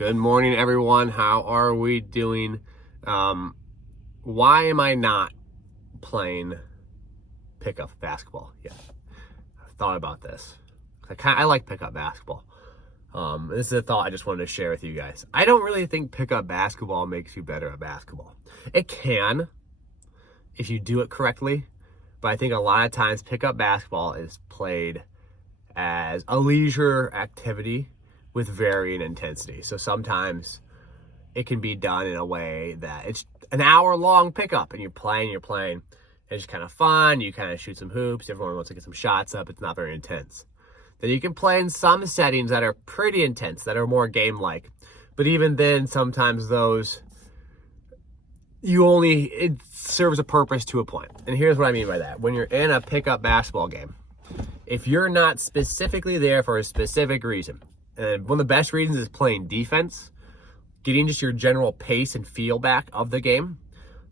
Good morning, everyone. How are we doing? Why am I not playing pickup basketball yet? I've thought about this. I like pickup basketball. This is a thought I just wanted to share with you guys. I don't really think pickup basketball makes you better at basketball. It can, if you do it correctly, but I think a lot of times pickup basketball is played as a leisure activity with varying intensity. So sometimes it can be done in a way that it's an hour-long pickup and you're playing. It's kind of fun. You kind of shoot some hoops. Everyone wants to get some shots up. It's not very intense. Then you can play in some settings that are pretty intense, that are more game-like. But even then, sometimes those, it serves a purpose to a point. And here's what I mean by that. When you're in a pickup basketball game, if you're not specifically there for a specific reason, and one of the best reasons is playing defense, getting just your general pace and feel back of the game,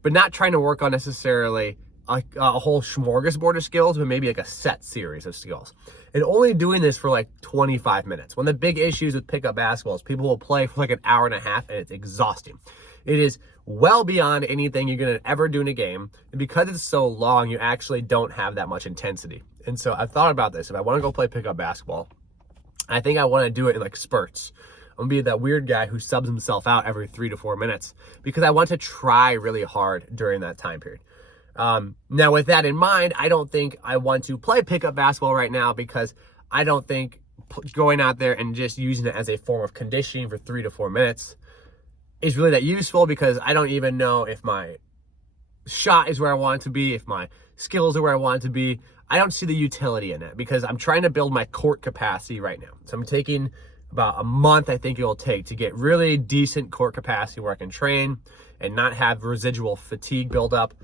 but not trying to work on necessarily a whole smorgasbord of skills, but maybe like a set series of skills. And only doing this for like 25 minutes. One of the big issues with pickup basketball is people will play for like an hour and a half and it's exhausting. It is well beyond anything you're going to ever do in a game. And because it's so long, you actually don't have that much intensity. And so I've thought about this. If I want to go play pickup basketball, I think I want to do it in like spurts. I'm going to be that weird guy who subs himself out every 3 to 4 minutes because I want to try really hard during that time period. Now, with that in mind, I don't think I want to play pickup basketball right now because I don't think going out there and just using it as a form of conditioning for 3 to 4 minutes is really that useful, because I don't even know if my shot is where I want it to be, if my skills are where I want it to be. I don't see the utility in it because I'm trying to build my court capacity right now. So I'm taking about a month, I think it'll take, to get really decent court capacity where I can train and not have residual fatigue build up.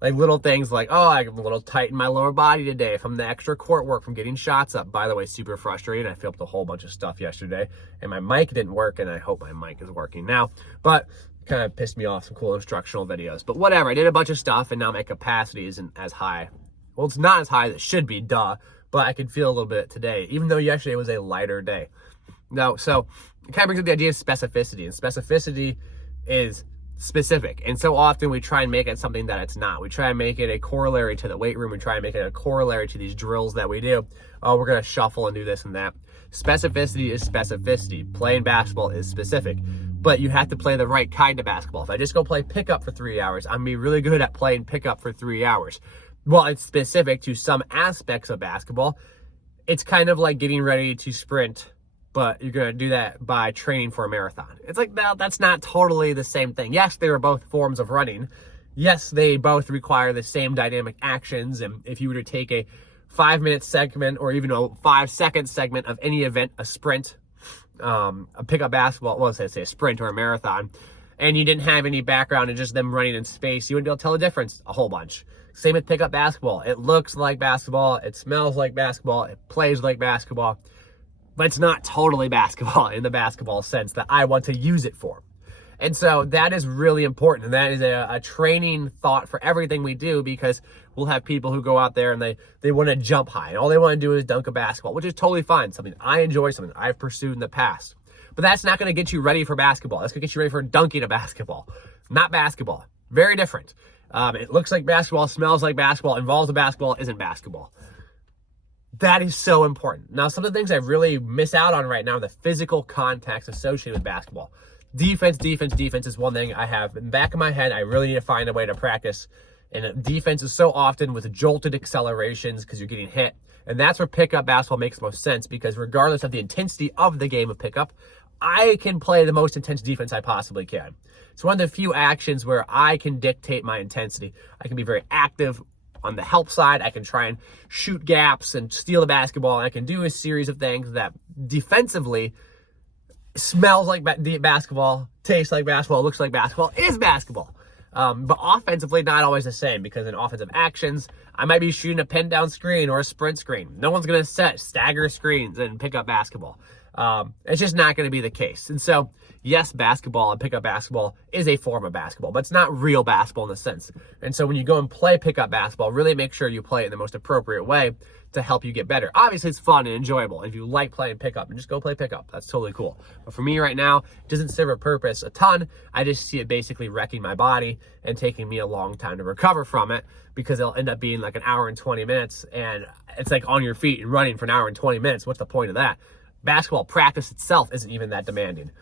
Like little things like, oh, I'm a little tight in my lower body today from the extra court work, from getting shots up. By the way, super frustrating. I filmed a whole bunch of stuff yesterday and my mic didn't work, and I hope my mic is working now. But kind of pissed me off, some cool instructional videos. But whatever, I did a bunch of stuff and now my capacity isn't as high. Well, it's not as high as it should be, duh, but I could feel a little bit today, even though yesterday it was a lighter day. No, so it kind of brings up the idea of specificity, and specificity is specific. And so often we try and make it something that it's not. We try and make it a corollary to the weight room. We try and make it a corollary to these drills that we do. Oh, we're going to shuffle and do this and that. Specificity is specificity. Playing basketball is specific, but you have to play the right kind of basketball. If I just go play pickup for 3 hours, I'm going to be really good at playing pickup for 3 hours. Well, it's specific to some aspects of basketball. It's kind of like getting ready to sprint, but you're going to do that by training for a marathon. It's like, no, that's not totally the same thing. Yes, they are both forms of running. Yes, they both require the same dynamic actions. And if you were to take a 5-minute segment or even a 5-second segment of any event, a sprint, a pickup basketball, well, let's say a sprint or a marathon, and you didn't have any background and just them running in space, you wouldn't be able to tell the difference a whole bunch. Same with pickup basketball. It looks like basketball, it smells like basketball, it plays like basketball, but it's not totally basketball in the basketball sense that I want to use it for. And so that is really important. And that is a training thought for everything we do, because we'll have people who go out there and they want to jump high and all they want to do is dunk a basketball, which is totally fine. Something I enjoy, something I've pursued in the past. But that's not going to get you ready for basketball. That's going to get you ready for dunking a basketball, not basketball. Very different. It looks like basketball, smells like basketball, involves a basketball, isn't basketball. That is so important. Now, some of the things I really miss out on right now are the physical contacts associated with basketball. Defense is one thing I have in the back of my head. I really need to find a way to practice. And defense is so often with jolted accelerations because you're getting hit. And that's where pickup basketball makes most sense, because regardless of the intensity of the game of pickup, I can play the most intense defense I possibly can. It's one of the few actions where I can dictate my intensity. I can be very active on the help side. I can try and shoot gaps and steal the basketball. And I can do a series of things that defensively smells like basketball, tastes like basketball, looks like basketball, is basketball. But offensively, not always the same, because in offensive actions, I might be shooting a pin down screen or a sprint screen. No one's going to set stagger screens and pick up basketball. It's just not going to be the case. And so, yes, basketball and pickup basketball is a form of basketball, but it's not real basketball in the sense. And so when you go and play pickup basketball, really make sure you play it in the most appropriate way to help you get better. Obviously, it's fun and enjoyable. If you like playing pickup, and just go play pickup. That's totally cool. But for me right now, it doesn't serve a purpose a ton. I just see it basically wrecking my body and taking me a long time to recover from it, because it'll end up being like an hour and 20 minutes, and it's like on your feet and running for an hour and 20 minutes. What's the point of that? Basketball practice itself isn't even that demanding.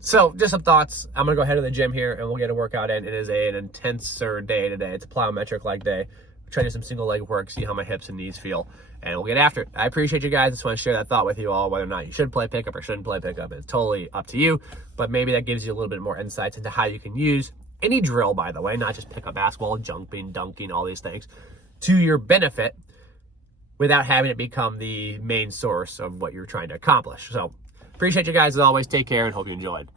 So just some thoughts. I'm going to go head to the gym here and we'll get a workout in. It is an intenser day today. It's a plyometric leg day. Try to do some single leg work, see how my hips and knees feel, and we'll get after it. I appreciate you guys. I just want to share that thought with you all, whether or not you should play pickup or shouldn't play pickup. It's totally up to you, but maybe that gives you a little bit more insights into how you can use any drill, by the way, not just pickup basketball, jumping, dunking, all these things, to your benefit without having it become the main source of what you're trying to accomplish. So appreciate you guys as always. Take care and hope you enjoyed.